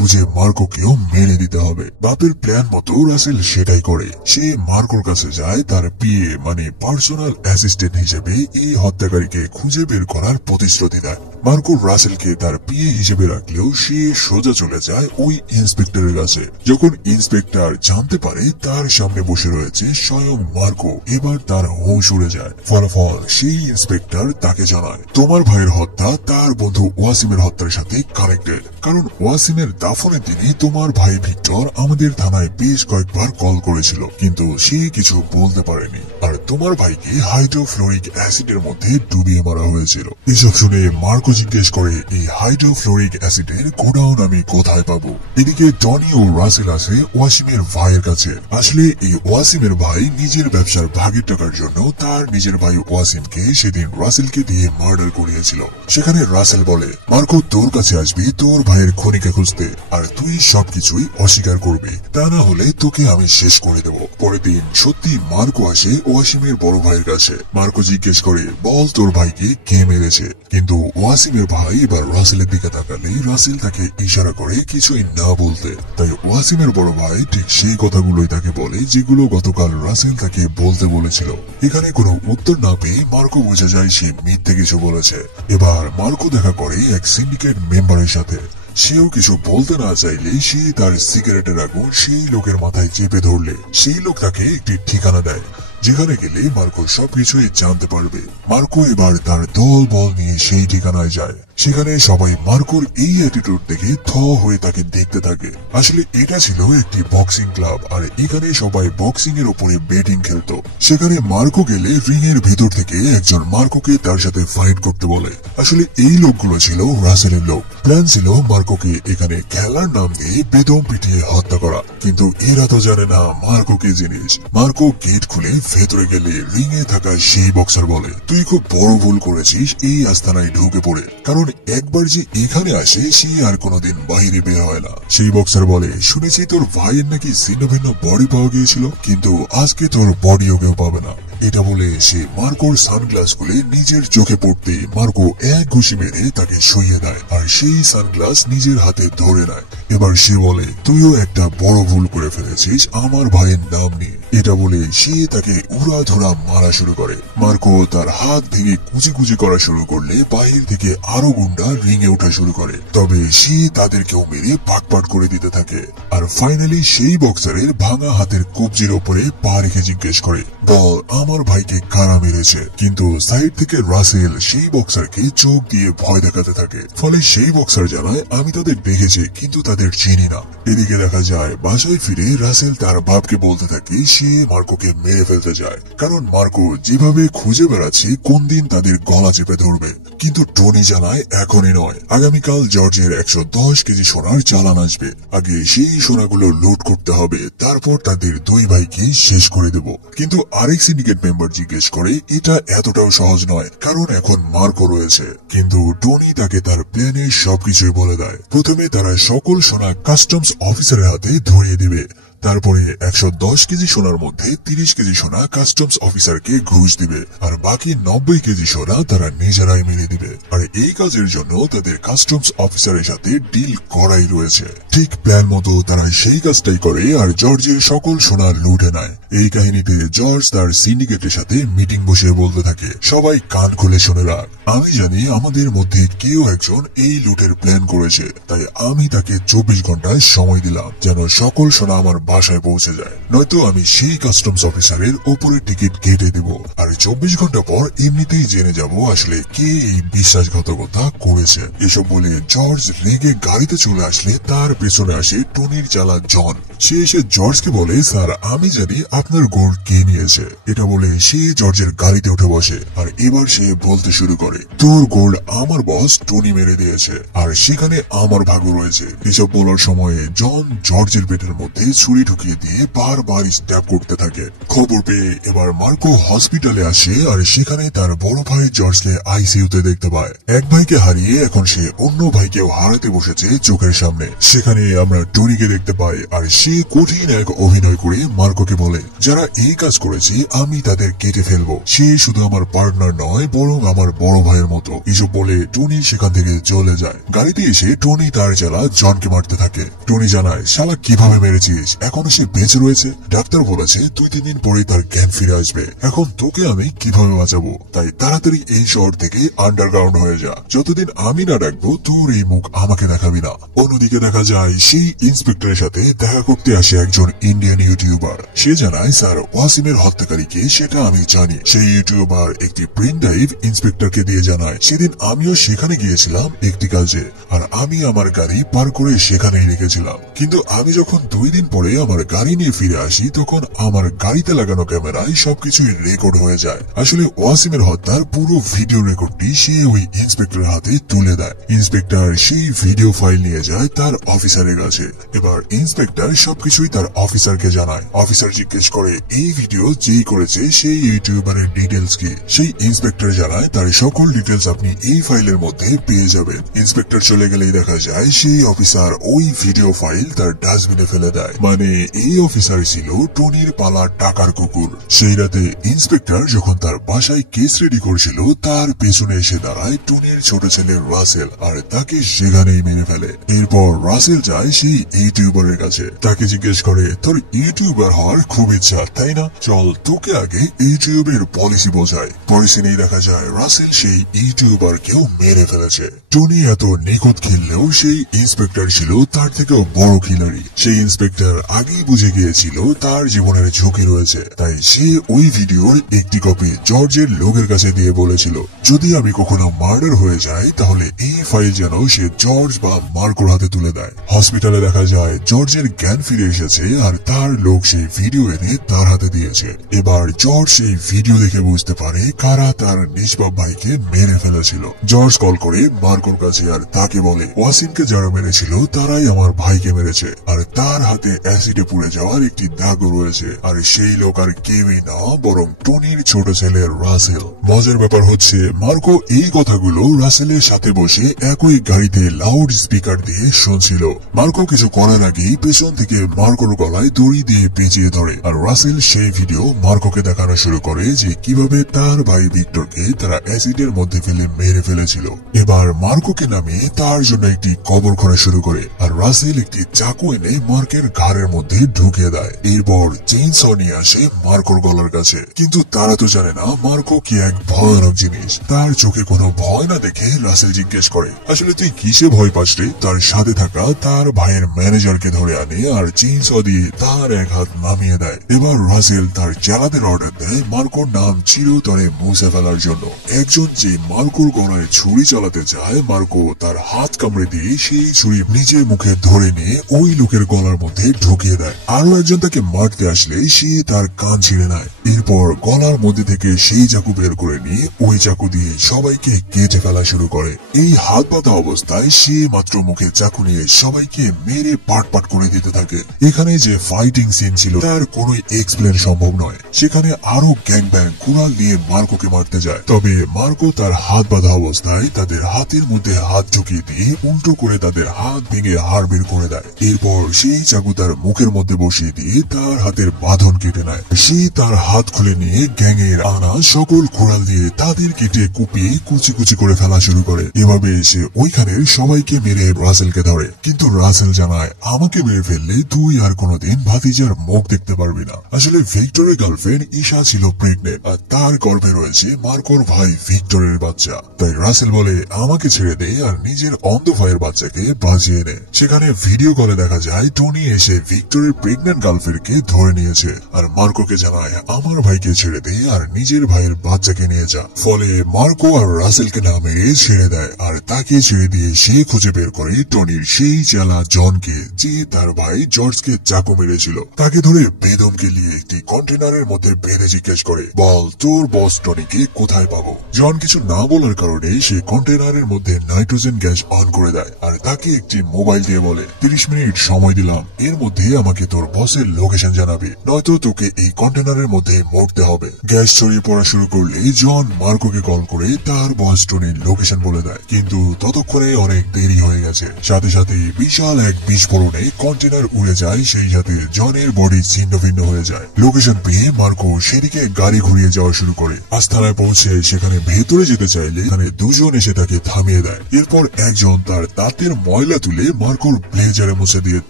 বুঝে মার্কোকেও মেরে দিতে হবে। বাপের প্ল্যান মতো রাসেল সেটাই করে। সে মার্কোর কাছে যায় তার পিএ মানে পার্সোনাল অ্যাসিস্ট্যান্ট হিসেবে এই হত্যাকারীকে খুঁজে বের করার প্রতিশ্রুতি দেয়। মার্কো রাসেলকে তার পিএ হিসেবে রাখলেও সে সোজা চলে যায় ওই ইন্সপেক্টরের কাছে। যখন ইন্সপেক্টর জানতে পারে তার সামনে বসে রয়েছে স্বয়ং মার্কো, এবার তার হুঁশ উড়ে যায়। ফলাফল সেই ইন্সপেক্টর তাকে জানায়, তোমার ভাইয়ের হত্যা তার বন্ধু ওয়াসিমের হত্যার সাথে কানেক্টেড, কারণ ওয়াসিমের দাফনের দিনই তোমার ভাই ভিক্টর আমাদের থানায় বেশ কয়েকবার কল করেছিল, কিন্তু সে কিছু বলতে পারেনি। আর তোমার ভাইকে হাইড্রোফ্লোরিক অ্যাসিডের মধ্যে ডুবিয়ে মারা হয়েছিল। এসব শুনে মার্কো জিজ্ঞেস করে, এই হাইড্রোফ্লোরিক অ্যাসিডের গোডাউন আমি কোথায় পাবো? এদিকে টনি ও রাসেল আছে ওয়াসিমের ভাইয়ের কাছে। আসলে এই ওয়াসিমের ভাই নিজের ব্যবসার ভাগের টাকার জন্য তার নিজের ভাই ওয়াসিমকে সেদিন রাসেলকে দিয়ে মার্ডার করিয়েছিল। সেখানে রাসেল বলে, মার্কো তোর কাছে আসবি তোর ভাইয়ের খুনিকে খুঁজতে, আর তুই সবকিছুই অস্বীকার করবি, তা না হলে তোকে আমি শেষ করে দেব। পরের দিন সত্যি মার্কো আসে ওয়াসিমের বড় ভাইয়ের কাছে। মার্কো জিজ্ঞেস করে, বল তোর ভাইকে কে মেরেছে? কিন্তু ওয়াসিমের ভাই এবার রাসেলের দিকে তাকালে রাসেল তাকে ইশারা করে কিছুই না বলতে। তাই ওয়াসিমের বড় ভাই ঠিক সেই কথাগুলোই তাকে বলে যেগুলো গতকাল রাসেল তাকে বলতে বলেছিল। এখানে কোনো উত্তর না পেয়ে মার্কো বোঝা যায় সে মিথ্যে কিছু বলেছে। এবার মার্কো দেখা করে এক সিন্ডিকেট মেম্বারের সাথে। সেও কিছু বলতে না চাইলে সে তার সিগারেটের আগুন সেই লোকের মাথায় চেপে ধরলে সেই লোক তাকে একটি ঠিকানা দেয়, যেখানে গেলে মার্কো সবকিছুই জানতে পারবে। মার্কো এবার তার দল বল নিয়ে সেই ঠিকানায় যায়। সেখানে সবাই মার্কোর এই অ্যাটিটিউড দেখে থ হয়ে তাকে দেখতে থাকে। আসলে এটা ছিল একটি বক্সিং ক্লাব, আর এখানে সবাই বক্সিং এর উপরে বেটিং খেলতো। সেখানে মার্কো গেলে রিং এর ভিতর থেকে একজন মার্কোকে তার সাথে ফাইট করতে বলে। আসলে এই লোকগুলো ছিল রাসেলের লোক। প্ল্যান ছিল মার্কোকে এখানে খেলার নাম দিয়ে বেদম পিটিয়ে হত্যা করা, কিন্তু এরা তো জানে না মার্কো কি জিনিস। মার্কো গেট খুলে ভেতরে গেলে রিং এ থাকা সেই বক্সার বলে, তুই খুব বড় ভুল করেছিস এই আস্তানায় ঢুকে পড়ে, কারণ একবার যে এখানে আসে সে আর কোনোদিন বাইরে বের হয় না। সেই বক্সার বলে, শুনেছি তোর ভাইয়ের নাকি ছিন্ন ভিন্ন বডি পাওয়া গিয়েছিল, কিন্তু আজকে তোর বডিও কেউ পাবে না। এটা বলে সে মার্কোর সানগ্লাস খুলে নিজের চোখে পড়তে মার্কো এক ঘুষি মেরে তাকে শুইয়ে দেয়, আর সেই সানগ্লাস নিজের হাতে ধরে নেয়। এবার সে বলে, তুইও একটা বড় ভুল করে ফেলেছিস আমার ভাইয়ের নাম নিয়ে। এটা বলে সে তাকে উড়াধুরা মারা শুরু করে। মার্কো তার হাত ভেঙে কুচি কুচি করা শুরু করলে বাহির থেকে আরো গুন্ডা রিং এ ওঠা শুরু করে, তবে সে তাদেরকেও মেরে পাটপাট করে দিতে থাকে। আর ফাইনালি সেই বক্সারের ভাঙা হাতের কবজির ওপরে পা রেখে জিজ্ঞেস করে, বল আমার ভাইকে কারা মেরেছে। কিন্তু সাইড থেকে রাসেল সেই বক্সারকে চোখ দিয়ে ভয় দেখাতে থাকে। ফলে সেই বক্সার জানায়, আমি তাদের দেখেছি কিন্তু তাদের চিনি না। এদিকে দেখা যায় বাসায় ফিরে রাসেল তার বাপকে বলতে থাকে সে মার্কোকে মেরে ফেলতে চায়, কারণ মার্কো যেভাবে খুঁজে বেড়াচ্ছে কোন দিন তাদের গলা চেপে ধরবে। কিন্তু টনি জানায় এখনই নয়, আগামীকাল জর্জের 110 কেজি সোনার চালান আসবে। আগে সেই সোনাগুলো লুট করতে হবে, তারপর তাদের দুই ভাইকে শেষ করে দেব। কিন্তু আরেক সিন্ডিকেট মেম্বার জিজ্ঞেস করে এটা এতটাও সহজ নয়, কারণ এখন মার্কো রয়েছে। কিন্তু টনি তাকে তার প্ল্যানের সবকিছুই বলে দেয়। প্রথমে তারা সকল সোনা কাস্টমস অফিসারের হাতে ধরিয়ে দিবে, তারপরে 110 কেজি সোনার মধ্যে 30 কেজি সোনা কাস্টমস অফিসারকে ঘুষ দিবে, আর বাকি 90 কেজি সোনা তারা নিজেরাই মেরে দিবে। আর এই কাজের জন্য তাদের কাস্টমস অফিসারের সাথে ডিল করাই রয়েছে। ঠিক প্ল্যান মতো তারা সেই কাজটাই করে, আর জর্জের সকল সোনা লুটে নেয়। এই কাহিনীতে জর্জ তার সিন্ডিকেটের সাথে মিটিং বসে বলতে থাকে, সবাই কান খুলে শুনে রাখ, আমি জানি আমাদের মধ্যে কেউ একজন এই লুটের প্ল্যান করেছে, তাই আমি তাকে 24 ঘন্টায় সময় দিলাম যেন সকল সোনা আমার বাসায় পৌঁছে যায়, নয়তো আমি সেই কাস্টমস অফিসারের উপরে টিকিট কেটে দিব। আর 24 ঘন্টা পর এমনিতেই জেনে যাব আসলে কে এই বিশ্বাসঘাতকতা করেছে। এসব বলে জর্জ রেগে গাড়িতে চলে আসলে তার পেছনে আসে টনির চালা জন। সে এসে জর্জকে বলে, স্যার আমি জানি আপনার গোল্ড কে নিয়েছে। এটা বলে সে জর্জের গাড়িতে উঠে বসে, আর এবার সে বলতে শুরু করে, তোর গোল্ড আমার বস টনি মেরে দিয়েছে, আর সেখানে আমার ভাগ্য রয়েছে। এসব বলার সময়ে জন জর্জের পেটের মধ্যে ছুরি ঢুকিয়ে দিয়ে বারবার স্ট্যাব করতে থাকে। খবর পেয়ে এবার মার্কো হসপিটালে আসে, আর সেখানে তার বড় ভাই জর্জকে আইসিইউতে দেখতে পায়। এক ভাইকে হারিয়ে এখন সে অন্য ভাইকেও হারাতে বসেছে চোখের সামনে। সেখানে আমরা টনিকে দেখতে পাই, আর সে কঠিন এক অভিনয় করে মার্কোকে বলে, যারা এই কাজ করেছে আমি তাদের কেটে ফেলবো। সে শুধু আমার পার্টনার নয়, বরং আমার বড় ভাইয়ের মতো। এসব বলে টনি সেখান থেকে চলে যায়। গাড়িতে এসে টনি তার চালা জনকে মারতে থাকে। টনি জানায়, শালা কিভাবে মেরেছিস, এখনো সে বেঁচে রয়েছে। ডাক্তার বলেছে 2-3 দিন পরে তার জ্ঞান ফিরে আসবে। এখন তোকে আমি কিভাবে বাঁচাবো, তাই তাড়াতাড়ি এই শহর থেকে আন্ডারগ্রাউন্ড হয়ে যা। যতদিন আমি না ডাকবো তোর এই মুখ আমাকে দেখাবি না। অন্যদিকে দেখা যায় সেই ইন্সপেক্টরের সাথে দেখা করতে আসে একজন ইন্ডিয়ান ইউটিউবার। সে জানায়, স্যার ওয়াসিমের হত্যাকারীকে সেটা আমি জানি। সেই ইউটিউবার একটি প্রিন্ট ড্রাইভ ইন্সপেক্টরকে দিয়ে জানায়, সেদিন আমিও সেখানে গিয়েছিলাম একটি কাজে, আর আমি আমার গাড়ি পার করে সেখানেই রেখেছিলাম। কিন্তু আমি যখন 2 দিন পরে আমার গাড়ি নিয়ে ফিরে আসি, তখন আমার গাড়িতে লাগানো ক্যামেরায় সবকিছুই রেকর্ড হয়ে যায়। আসলে ওয়াসিমের হত্যার পুরো ভিডিও রেকর্ডটি সে ওই ইন্সপেক্টরের হাতে তুলে দেয়। ইন্সপেক্টর সেই ভিডিও ফাইল নিয়ে যায় তার অফিসারের কাছে। এবার ইন্সপেক্টর সবকিছুই তার অফিসারকে জানায়। অফিসার জিজ্ঞেস করে, এই ভিডিও যেই করেছে সেই ইউটিউবারের ডিটেলস কি। সেই ইন্সপেক্টর জানায়, তার সকল ডিটেলস আপনি এই ফাইলের মধ্যে পেয়ে যাবেন। ইন্সপেক্টর চলে গেলেই দেখা যায় সেই অফিসার ওই ভিডিও ফাইল তার ডাস্টবিনে ফেলে দেয়। মানে এই অফিসার ছিল টনির পালা টাকার কুকুর। সেই রাতে ইন্সপেক্টর যখন তার বাসায় কেস রেডি করছিল, তার পেছনে এসে দাঁড়ায় টনির ছোট ছেলে রাসেল, আর তাকে সেখানেই মেরে ফেলে। এরপর রাসেল যায় সেই ইউটিউবারের কাছে, তাকে জিজ্ঞেস করে, তোর ইউটিউবার হওয়ার খুব ইচ্ছা তাই না, চল তোকে আগে ইউটিউবের পলিসি বোঝায়। পরে সিনেই দেখা যায় রাসেল সেই ইউটিউবারকেও মেরে ফেলেছে। টনি এত নিখুঁত খেললেও সেই ইন্সপেক্টর ছিল তার থেকেও বড় খিলাড়ি। সেই ইন্সপেক্টর আগেই বুঝে গিয়েছিল তার জীবনের ঝুঁকি রয়েছে, তাই সে ওই ভিডিওর একটি কপি জর্জের লোকের কাছে দিয়ে বলেছিল, যদি আমি কখনো মার্ডার হয়ে যাই তাহলে এই ফাইল যেন সে জর্জ বা মার্কোর হাতে তুলে দেয়। হসপিটালে দেখা যায় জর্জের জ্ঞান ফিরে এসেছে আর তার লোক সেই ভিডিও এনে তার হাতে দিয়েছে। এবার জর্জ সেই ভিডিও দেখে বুঝতে পারে কারা তার নিষ্পাপ ভাইকে মেরে ফেলেছিল। জর্জ কল করে মার্কোর কাছে আর তাকে বলে, ওয়াসিমকে যারা মেরেছিল তারাই আমার ভাইকে মেরেছে, আর তার হাতে অ্যাসিডে পুড়ে যাওয়ার একটি দাগও রয়েছে, আর সেই লোক আর কেউই না বরং টনির ছোট ছেলে রাসেল। মজার ব্যাপার হচ্ছে মার্কো এই কথাগুলো রাসেলের সাথে বসে একই গাড়িতে লাউড স্পিকার দিয়ে শুনছিল। মার্কো কিছু করার আগেই পেছন থেকে মার্কোর গলায় দড়ি দিয়ে পেঁচিয়ে ধরে, আর রাসেল সেই ভিডিও মার্কোকে দেখানো শুরু করে যে কিভাবে তার ভাই ভিক্টরকে তারা অ্যাসিডের মধ্যে ফেলে মেরে ফেলেছিল। এবার মার্কোকে নামিয়ে তার জন্য একটি কবর খোঁড়া শুরু করে, আর রাসেল একটি চাকু এনে মার্কের ঘাড়ের মধ্যে ঢুকিয়ে দেয়। এরপর চেইনসো নিয়ে আসে মার্কোর গলার কাছে, কিন্তু তারা তো জানে না মার্কো কি এক ভয়ানক জিনিস। তার চোখে কোনো ভয় না দেখে রাসেল জিজ্ঞেস করে, আসলে তুই কিসে ভয় পাস রে? তার সাথে থাকা তার ভাইয়ের ম্যানেজারকে ধরে আনে আর চেইনসো দিয়ে তার এক হাত নামিয়ে দেয়। এবার রাসেল তার চেলাদের অর্ডার দেয় মার্কোর নাম চিরতরে মুছে ফেলার জন্য। একজন যে মার্কোর গলায় ছুরি চালাতে চায়, মার্কো তার হাত কামড়ে দিয়ে সেই ছুরি নিজের মুখে ধরে নিয়ে ওই লোকের গলার মধ্যে ঢুকিয়ে দেয়। আরো একজন তাকে মারতে আসলে সে তার কান ছিঁড়ে নেয়। এরপর গলার মধ্যে থেকে সেই চাকু বের করে নিয়ে ওই চাকু দিয়ে সবাইকে কেটে ফেলা শুরু করে। এই হাত বাঁধা অবস্থায় সে মাত্র মুখে চাকু নিয়ে সবাইকে মেরে পাট পাট করে দিতে থাকে। এখানে যে ফাইটিং সিন ছিল তার কোনো এক্সপ্লেন সম্ভব নয়। সেখানে আরো গ্যাং ব্যাং কুড়াল নিয়ে মার্কোকে মারতে যায়, তবে মার্কো তার হাত বাঁধা অবস্থায় তাদের হাতের মধ্যে হাত ঢুকিয়ে দিয়ে উল্টো করে তাদের হাত ভেঙে হাড় বের করে দেয়। এরপর সেই চাকু তার মুখের মধ্যে বসিয়ে দিয়ে তার হাতের বাঁধন কেটে নেয়। সে তার হাত খুলে নিয়ে গ্যাংয়ের আনা সকল কুড়াল দিয়ে তাদের কেটে কুপিয়ে কুচি কুচি করে ফেলা শুরু করে। এভাবে সে ওইখানের সবাইকে মেরে রাসেলকে ধরে, কিন্তু রাসেল জানায়, আমাকে মেরে ফেললে তুই আর কোনোদিন ভাতিজার মুখ দেখতে পারবি না। আসলে ভিক্টরের গার্লফ্রেন্ড ঈশা ছিল প্রেগনেন্ট, আর তার গর্ভে রয়েছে মার্কোর ভাই ভিক্টরের বাচ্চা। তাই রাসেল বলে, আমাকে ছেড়ে দে আর নিজের অন্ধ ভাইয়ের বাচ্চাকে বাঁচিয়ে নে। সেখানে ভিডিও কলে দেখা যায় টনি এসে ভিক্টরের প্রেগনেন্ট গার্লফ্রেন্ডকে ধরে নিয়েছে, আর মার্কোকে জানায়, আমার ভাইকে ছেড়ে দে আর নিজের ভাইয়ের বাচ্চাকে নিয়ে যা। ফলে মার্কো আর রাসেলকে না মেরে ছেড়ে দেয়, আর তাকে ছেড়ে দিয়ে সে খুঁজে বের করে টনির সেই চেলা জনকে, যে তার ভাই জর্জকে চাকু মেরেছিল। তাকে ধরে বেদমকে নিয়ে একটি কন্টেনারের মধ্যে বেঁধে জিজ্ঞেস করে, বল তোর বস টনিকে কোথায় পাবো? জন কিছু না বলার কারণে সে কন্টেনারের মধ্যে নাইট্রোজেন গ্যাস অন করে দেয়, আর তাকে একটি মোবাইল দিয়ে বলে, 30 মিনিট সময় দিলাম, এর মধ্যে আমাকে তোর বসের লোকেশন জানাবি, নয়তো তোকে এই কন্টেনারের মধ্যে মরতে হবে। গ্যাস ছড়িয়ে পড়া শুরু করলে জন মার্কোকে কল করে তার বস টনির লোকেশন বলে দেয়, কিন্তু ততক্ষণে অনেক দেরি হয়ে গেছে। সাথে সাথে বিশাল এক বিস্ফোরণে কন্টেনার উড়ে যায়, সেই সাথে জনের বডি ছিন্ন ভিন্ন হয়ে যায়। লোকেশন পেয়ে মার্কো সেদিকে গাড়ি ঘুরিয়ে যাওয়া শুরু করে। আস্তানায় পৌঁছে সেখানে ভেতরে যেতে চাইলে এখানে দুজন এসে তাকে থামিয়ে দেয়। এরপর একজন তার দাঁতের ময়লা তুলে মার্কোর ব্লেজারে মুছে দিয়ে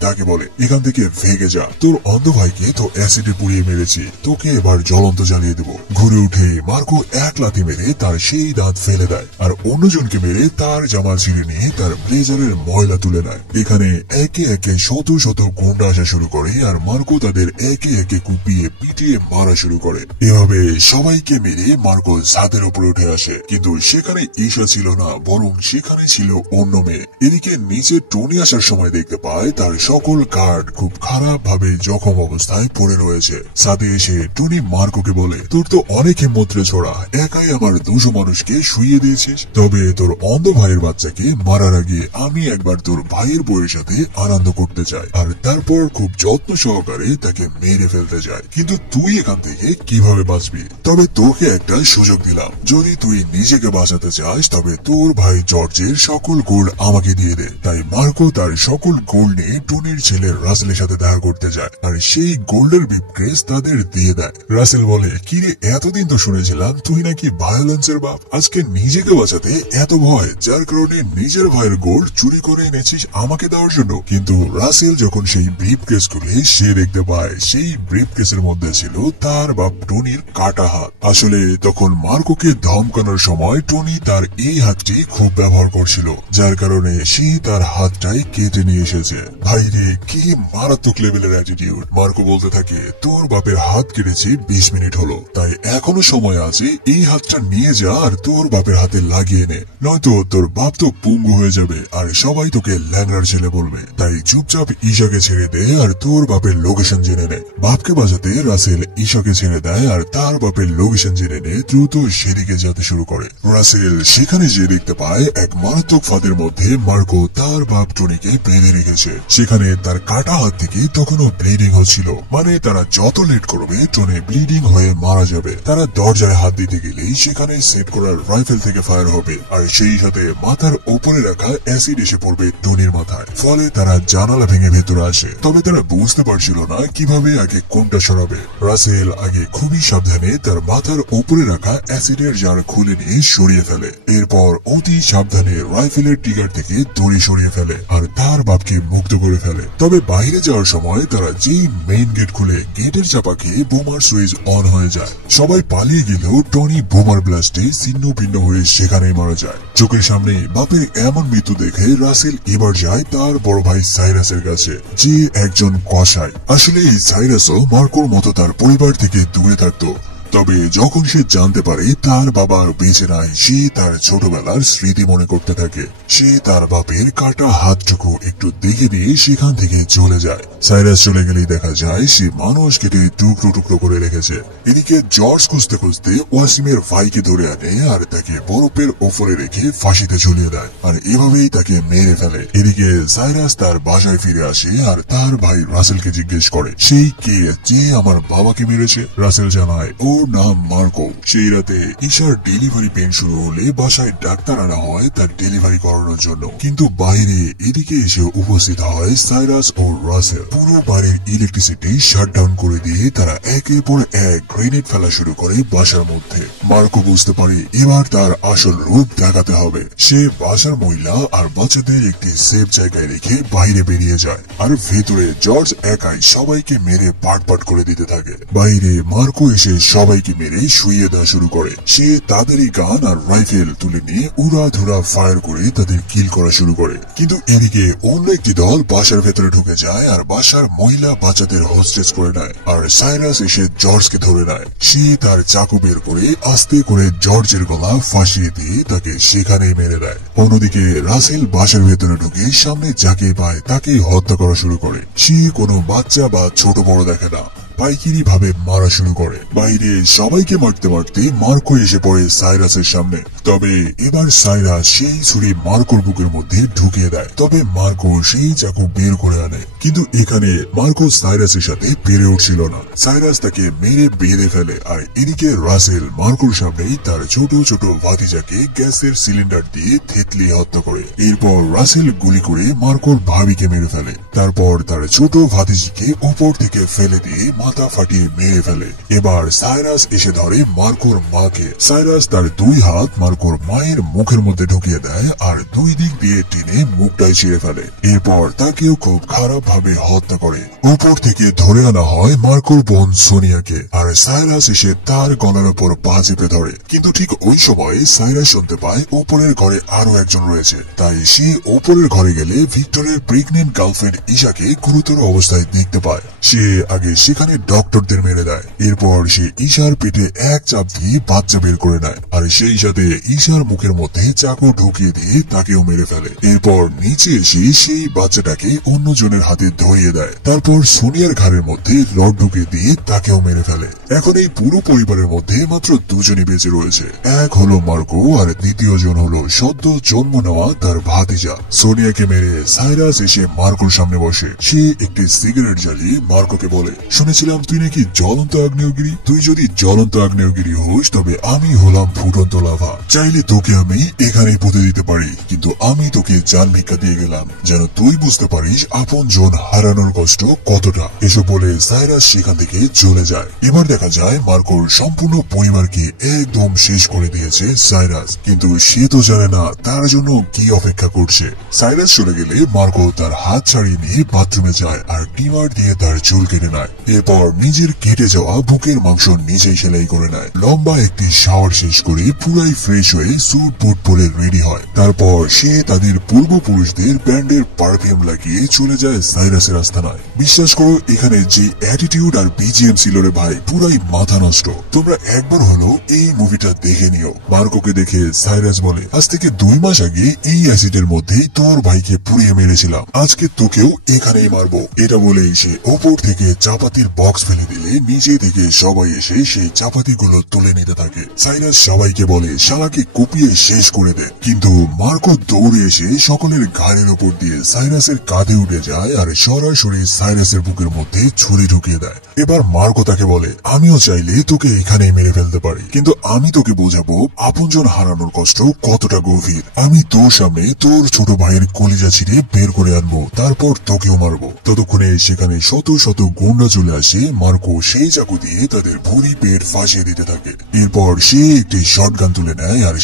তাকে বলে, এখান থেকে ভেগে যা, তোর অন্ধ ভাইকে তো অ্যাসিডে পুড়িয়ে মেরেছি, তোকে এবার জ্বলন্ত জ্বালিয়ে দেবো। ঘুরে উঠে মার্কো এক লাথি মেরে তার সেই দাঁত ফেলে দেয়, আর অন্যজনকে মেরে তার জামা ছিঁড়ে নিয়ে তার ব্লেজারের ময়লা তুলে নেয়। এখানে একে একে শত শত গুন্ডা আসা শুরু করে, আর মার্কো তাদের একে একে কুপিয়ে পিটিয়ে মারা শুরু করে। এভাবে সবাইকে মেরে মার্কো ছাদের উপরে উঠে আসে, কিন্তু সেখানে ঈশা ছিল না, বরং সেখানে ছিল অন্য মেয়ে। এদিকে নিচে টনি আসার সময় দেখতে পায় তার সকল গার্ড খুব খারাপ ভাবে জখম অবস্থায় পড়ে রয়েছে। ছাদে এসে টনি মার্কোকে বলে, তোর তো অনেক হিম্মত রে ছোড়া, একাই আমার 200 মানুষকে শুইয়ে দিয়েছিস, তবে তোর অন্ধ ভাইয়ের বাচ্চাকে মারার আগে আমি একবার তোর ভাইয়ের বউয়ের সাথে আনন্দ করতে চাই, আর তারপর খুব যত্ন সহকারে তাকে মেরে ফেলতে চাই, কিন্তু তুই এখান থেকে কিভাবে বাঁচবি? তবে তোকে একটা সুযোগ দিলাম, যদি তুই নিজেকে বাঁচাতে চাস তবে তোর ভাই জর্জের সকল গোল্ড আমাকে দিয়ে দে। তাই মার্কো তার সকল গোল্ড নিয়ে টনির ছেলে রাসেলের সাথে দেখা করতে যায়, আর সেই গোল্ডের ব্রিফকেস তাদের দিয়ে দেয়। রাসেল বলে, কিরে এতদিন তো শুনেছিলাম তুই নাকি ভায়োলেন্সের বাপ, আজকে নিজেকে বাঁচাতে এত ভয়, যার কারণে নিজের ভাইয়ের গোল্ড চুরি করে এনেছিস আমাকে দেওয়ার জন্য। কিন্তু রাসেল যখন সেই ব্রিফকেস খুলে সে দেখতে পায় সেই ব্রিফকেসের মধ্যে ছিল তার বাপ টনির কাটা হাত। আসলে তখন মার্কোকে ধমকানোর সময় টনি তার এই হাতটি খুব ব্যবহার করছিল, যার কারণে সে তার হাতটাই কেটে নিয়ে এসেছে। ভাইরে কি মারা মারাত্মক লেভেলের অ্যাটিটিউড। মার্কো বলতে থাকে, তোর বাপের হাত কেটেছে 20 মিনিট হলো, তাই এখনো সময় আছে, এই হাতটা নিয়ে যা আর তোর বাপের হাতে লাগিয়ে নে, নয়তো তোর বাপ তো পুঙ্গু হয়ে যাবে আর সবাই তোকে ল্যাংড়ার ছেলে বলবে। তাই চুপচাপ ঈশাকে ছেড়ে দে আর তোর বাপের লোকেশন জেনে নে। বাপকে বাঁচাতে রাসেল ঈশাকে ছেড়ে দেয় আর তার বাপের লোকেশন জেনে নে দ্রুত সেদিকে যেতে শুরু করে। রাসেল সেখানে যে দেখতে পায় এক মারাত্মক ফাঁদের মধ্যে মার্কো তার বাপ টনিকে বেঁধে রেখেছে। সেখানে তার কাটা হাত থেকে তখনও ব্লিডিং হচ্ছিল, মানে তারা যত লেট করবে টনি ব্লিডিং হয়ে মারা যাবে। তারা দরজায় হাত দিতে গেলেই সেখানে সেট করার রাইফেল থেকে ফায়ার হবে আর সেই সাথে মাথার উপরে রাখা অ্যাসিড এসে পড়বে টনির মাথায়। ফলে তারা জানালা ভেঙে ভেতরে আসে, তবে তারা বুঝতে পারছিল না কিভাবে আগে কোনটা সরাবে। রাসেল আগে খুবই সাবধানে তার মাথার উপরে রাখা অ্যাসিডের জার খুলে নিয়ে সরিয়ে ফেলে। এরপর অতি সাবধানে রাইফেলের ট্রিগার থেকে দড়ি সরিয়ে ফেলে আর তার বাপকে মুক্ত করে ফেলে। তবে বাইরে যাওয়ার সময় তারা যেই মেইন গেট খুলে গেটের চাপা খেয়ে বোমার সুইচ অন হয়ে যায়। সবাই পালিয়ে গেলেও টনি বোমার ব্লাস্টে ছিন্ন ভিন্ন হয়ে সেখানেই মারা যায়। চোখের সামনে বাপের এমন মৃত্যু দেখে রাসেল এবার যায় তার বড় ভাই সাইরাসের কাছে, যে একজন কসাই। আসলে এই সাইরাসও মার্কোর মতো তার পরিবার থেকে দূরে থাকতো। তবে যখন সে জানতে পারে তার বাবা আর বেঁচে নাই, সে তার ছোটবেলার স্মৃতি মনে করতে থাকে। সে তার বাপের কাটা হাতটুকু একটু দেখে দিয়ে সেখান থেকে চলে যায়। সাইরাস চলে গেলেই দেখা যায় সে মানুষ কেটে টুকরো টুকরো করে রেখেছে। এদিকে জর্জ খুঁজতে খুঁজতে ওয়াসিমের ভাইকে ধরে আনে আর তাকে বরফের ওপরে রেখে ফাঁসিতে ঝুলিয়ে দেয় আর এভাবেই তাকে মেরে ফেলে। এদিকে সাইরাস তার বাসায় ফিরে আসে আর তার ভাই রাসেলকে জিজ্ঞেস করে, সেই কে যে আমার বাবাকে মেরেছে? রাসেল জানায় ওর নাম মার্কো। সেই রাতে ঈশার ডেলিভারি পেন শুরু হলে বাসায় ডাক্তার আনা হয় তার ডেলিভারি করানোর জন্য, কিন্তু বাইরে এদিকে এসে উপস্থিত হয় সাইরাস ও রাসেল। পুরো বাড়ির ইলেকট্রিসিটি শাটডাউন করে দিয়ে তারা একের পর এক গ্রেনেড ফেলা শুরু করে বাসার মধ্যে। মার্কো বুঝতে পারে এবার তার আসল রূপ দেখাতে হবে। সে বাসার মহিলা আর বাচ্চাদের একটি সেফ জায়গায় রেখে বাইরে বেরিয়ে যায় আর ভেতরে জর্জ একাই সবাইকে মেরে পাট পাট করে দিতে থাকে। বাইরে মার্কো এসে সবাইকে মেরে শুইয়ে দেওয়া শুরু করে। সে তাদেরই গান আর রাইফেল তুলে নিয়ে উড়াধুরা ফায়ার করে তাদের কিল করা শুরু করে। কিন্তু এদিকে অন্য একটি দল বাসার ভেতরে ঢুকে যায় আর বাসার মহিলা বাচ্চাদের হোস্টেজ করে নেয় আর সাইরাস এসে জর্জকে ধরে নেয়। সে তার চাকু বের করে আস্তে করে জর্জের গলা ফাঁসিয়ে দিয়ে তাকে সেখানেই মেরে দেয়। অন্যদিকে রাসেল বাসার ভেতরে ঢুকে সামনে যাকে পায় তাকেই হত্যা করা শুরু করে। সে কোনো বাচ্চা বা ছোট বড় দেখে না, পাইকিরি ভাবে মারা শুরু করে। বাইরে সবাইকে মারতে মারতে মার্কো এসে পড়ে সাইরাসের সামনে। তবে এবার সাইরাস সেই ছুরি মার্কোর বুকের মধ্যে ঢুকিয়ে দেয়। তবে মার্কো সেই চাকু বের করে আনে, কিন্তু এখানে মার্কো সাইরাসের সাথে পেরে উঠছিল না। সাইরাস তাকে মেরে বেঁধে ফেলে আর এদিকে রাসেল মার্কোর সামনেই তার ছোট ছোট ভাতিজাকে গ্যাসের সিলিন্ডার দিয়ে থেতলি হত্যা করে। এরপর রাসেল গুলি করে মার্কোর ভাবিকে মেরে ফেলে। তারপর তার ছোট ভাতিজিকে উপর থেকে ফেলে দিয়ে মাথা ফাটিয়ে মেরে ফেলে। এবার সাইরাস এসে ধরে মার্কোর মাকে। সাইরাস তার দুই হাত মার্কোর মায়ের মুখের মধ্যে ঢুকিয়ে দেয় আর দুই দিক দিয়ে টেনে মুখটাই ছিঁড়ে ফেলে। এরপর তাকেও খুব খারাপ ভাবে হত্যা করে। উপর থেকে ধরে আনা হয় মার্কোর বোন সোনিয়াকে আর সাইরাস এসে তার গলার উপর পা চেপে ধরে। কিন্তু ঠিক ওই সময় সাইরাস শুনতে পায় উপরের ঘরে আরো একজন রয়েছে। তাই সে উপরের ঘরে গেলে ভিক্টরের প্রেগনেন্ট গার্লফ্রেন্ড ঈশাকে গুরুতর অবস্থায় দেখতে পায়। সে আগে সেখানে ডক্টরদের মেরে দেয়। এরপর সে ঈশার পেটে এক চাপ দিয়ে বাচ্চা বের করে নেয় আর সেই সাথে ঈশার মুখের মধ্যে চাকু ঢুকিয়ে দিয়ে তাকেও মেরে ফেলে। এরপর নিচে এসে সেই বাচ্চাটাকে অন্যজনের হাতে ধরিয়ে দেয়। তারপর সোনিয়ার ঘাড়ের মধ্যে রড ঢুকিয়ে দিয়ে তাকেও মেরে ফেলে। এখন এই পুরো পরিবারের মধ্যে মাত্র দুজনই বেঁচে রয়েছে। এক হলো মার্কো আর দ্বিতীয় জন হলো সদ্য জন্ম নেওয়া তার ভাতিজা। সোনিয়াকে মেরে সাইরাস এসে মার্কোর সামনে বসে। সে একটি সিগারেট জ্বালিয়ে মার্কোকে বলে, শুনেছিলাম তুই নাকি জ্বলন্ত আগ্নেয়গিরি। তুই যদি জ্বলন্ত আগ্নেয়গিরি হোস তবে আমি হলাম ফুটন্ত লাভা। চাইলে তোকে আমি এখানেই পুঁতে দিতে পারি, কিন্তু আমি তোকে জান ভিক্ষা দিয়ে গেলাম যেন তুই বুঝতে পারিস আপন জন হারানোর কষ্ট কতটা। এসব বলে সাইরাস সেখান থেকে চলে যায়। এবার দেখা যায় মার্কোর সম্পূর্ণ পরিবারকে একদম শেষ করে দিয়েছে সাইরাস, কিন্তু সে তো জানে না তার জন্য কি অপেক্ষা করছে। সাইরাস চলে গেলে মার্কো তার হাত ছাড়িয়ে নিয়ে বাথরুমে যায় আর ট্রিমার দিয়ে তার চুল কেটে নেয়। এরপর নিজের কেটে যাওয়া বুকের মাংস নিজেই সেলাই করে নেয়। লম্বা একটি শাওয়ার শেষ করে পুরাই ফ্রেশ ফ্রেশ হয়ে স্যুট বুট পরে রেডি হয়। তারপর সে তাদের পূর্বপুরুষদের ব্র্যান্ডের পারফিউম লাগিয়ে চলে যায় সাইরাসের আস্তানায়। বিশ্বাস করো এখানে যে অ্যাটিটিউড আর বিজিএম ছিল রে ভাই, পুরাই মাথা নষ্ট। তোমরা একবার হলো এই মুভিটা দেখে নিও। মার্কোকে দেখে সাইরাস বলে, আজ থেকে 2 মাস আগে এই অ্যাসিডের মধ্যেই তোর ভাইকে পুড়িয়ে মেরেছিলাম, আজকে তোকেও এখানেই মারবো। এটা বলে সে ওপর থেকে চাপাতির বক্স ফেলে দিলে নিচে থেকে সবাই এসে সেই চাপাতিগুলো তুলে নিতে থাকে। সাইরাস সবাইকে বলে শালাকে কুপিয়ে শেষ করে দেয়, কিন্তু মার্কো দৌড়ে এসে সকলের ঘাড়ের উপর দিয়ে সাইরাসের কাঁধে উঠে যায় আর সরাসরি সাইরাসের বুকের মধ্যে ছুরি ঢুকিয়ে দেয়। এবার মার্কো তাকে বলে, আমিও চাইলে তোকে এখানেই মেরে ফেলতে পারি, কিন্তু আমি তোকে বোঝাবো আপনজন হারানোর কষ্ট কতটা গভীর। আমি তোর সামনে তোর ছোট ভাইয়ের কলিজা ছিঁড়ে বের করে আনবো, তারপর তোকেও মারবো। ততক্ষণে সেখানে শত শত গুন্ডা চলে আসে। মার্কো সেই চাকু দিয়ে তাদের ভুঁড়ি পেট ফাঁসিয়ে দিতে থাকে। এরপর সে একটি শটগান তুলে নেয় আর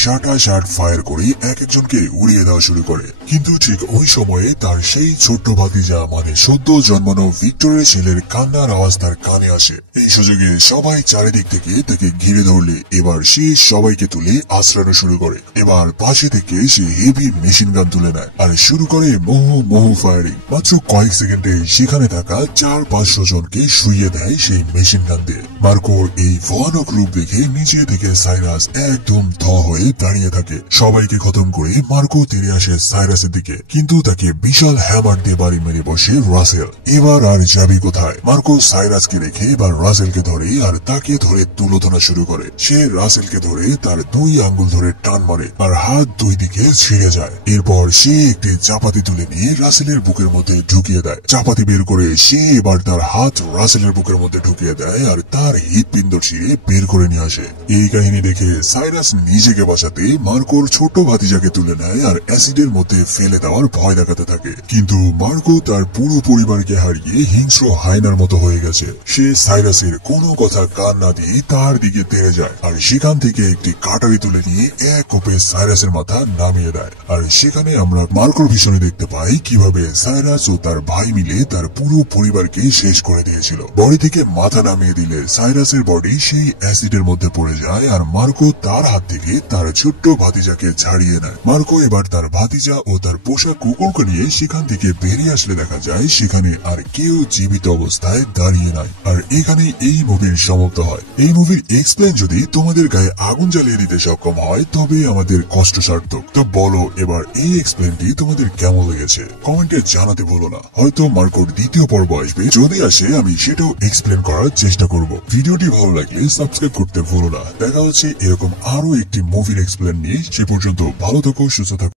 শাট ফায়ার করে এক একজনকে উড়িয়ে দেওয়া শুরু করে। কিন্তু ঠিক ওই সময়ে তার সেই ছোট্ট ভাতিজা মানে সদ্য জন্মানো ভিক্টরের ছেলের কান্নার আওয়াজ তার কানে আসে। এই সুযোগে সবাই চারিদিক থেকে তাকে ঘিরে ধরলে এবার সে সবাইকে তুলে আশ্রানো শুরু করে। এবার পাশে থেকে সে হেভি মেশিন গান তুলে নেয় আর শুরু করে মোহু ফায়ারিং। মাত্র কয়েক সেকেন্ডে সেখানে থাকা 400-500 জনকে শুইয়ে দেয় সেই মেশিন গান দিয়ে। মার্কোর এই ভয়ানক রূপ দেখে নিচে থেকে সাইরাস একদম থ হয়ে দাঁড়িয়ে থাকে। সবাইকে খতম করে মার্কো তেড়ে আসে সাইরাসের দিকে, কিন্তু তাকে বিশাল হ্যামার দিয়ে বাড়ি মেরে বসে রাসেল। এবার আর যাবি কোথায়? মার্কো সাইরাসকে রেখে এবার রাসেলকে ধরে আর তাকে ধরে তুলোধনা শুরু করে। সে রাসেলকে ধরে তার 2 আঙ্গুল ধরে টান মারে আর হাত 2 দিকে ছিঁড়ে যায়। এরপর সে একটি চাপাতি তুলে নিয়ে রাসেলের বুকের মধ্যে ঢুকিয়ে দেয়। চাপাতি বের করে সে এবার তার হাত রাসেলের বুকের মধ্যে ঢুকিয়ে দেয় আর তার হৃৎপিণ্ড ছিঁড়ে বের করে নিয়ে আসে। এই কাহিনী দেখে সাইরাস নিজেকে বাঁচাতে মার্কোর ছোট ভাতিজাকে তুলে নেয় আর অ্যাসিডের মধ্যে ফেলে দেওয়ার ভয় দেখাতে থাকে। কিন্তু মার্কো তার পুরো পরিবারকে হারিয়ে হিংস্র হায়নার মতো হয়ে গেছে। সে সাইরাসের কোনো কথা কান না দিয়ে তার দিকে তেড়ে যায় আর সেখান থেকে একটি কাটারি তুলে নিয়ে এক কোপে সাইরাসের মাথা নামিয়ে দেয়। আর সেখানে আমরা মার্কোর ভীষণে দেখতে পাই কিভাবে সাইরাস ও তার ভাই মিলে তার পুরো পরিবারকে শেষ করে দিয়েছিল। বডি থেকে মাথা নামিয়ে দিলে সাইরাসের বডি সেই অ্যাসিডের মধ্যে পড়ে যায় আর মার্কো তার হাত থেকে তার ছোট্ট ভাতিজাকে ছাড়িয়ে নেয়। মার্কো এবার তার ভাতিজা ও তার পোষা কুকুরকে নিয়ে সেখান থেকে বেরিয়ে আসলে দেখা যায় সেখানে আর কেউ জীবিত অবস্থায় দাঁড়িয়ে নাই। আর এখানে এই মুভির সমাপ্ত হয়। এই মুভির এক্সপ্লেন যদি তোমাদের গায়ে আগুন জ্বালিয়ে দিতে সক্ষম হয় তবে আমাদের কষ্ট সার্থক। তো বলো এবার এই এক্সপ্লেনটি তোমাদের কেমন লেগেছে কমেন্টে জানাতে ভুলো না। হয়তো মার্কোর দ্বিতীয় পর্ব আসবে, যদি আসে আমি সেটাও এক্সপ্লেন করার চেষ্টা করব। ভিডিওটি ভালো লাগলে সাবস্ক্রাইব করতে ভুলো না। দেখা হচ্ছে এরকম আরো একটি মুভির এক্সপ্লেন নিয়ে। সে পর্যন্ত ভালো থাকো, সুস্থ থাকো।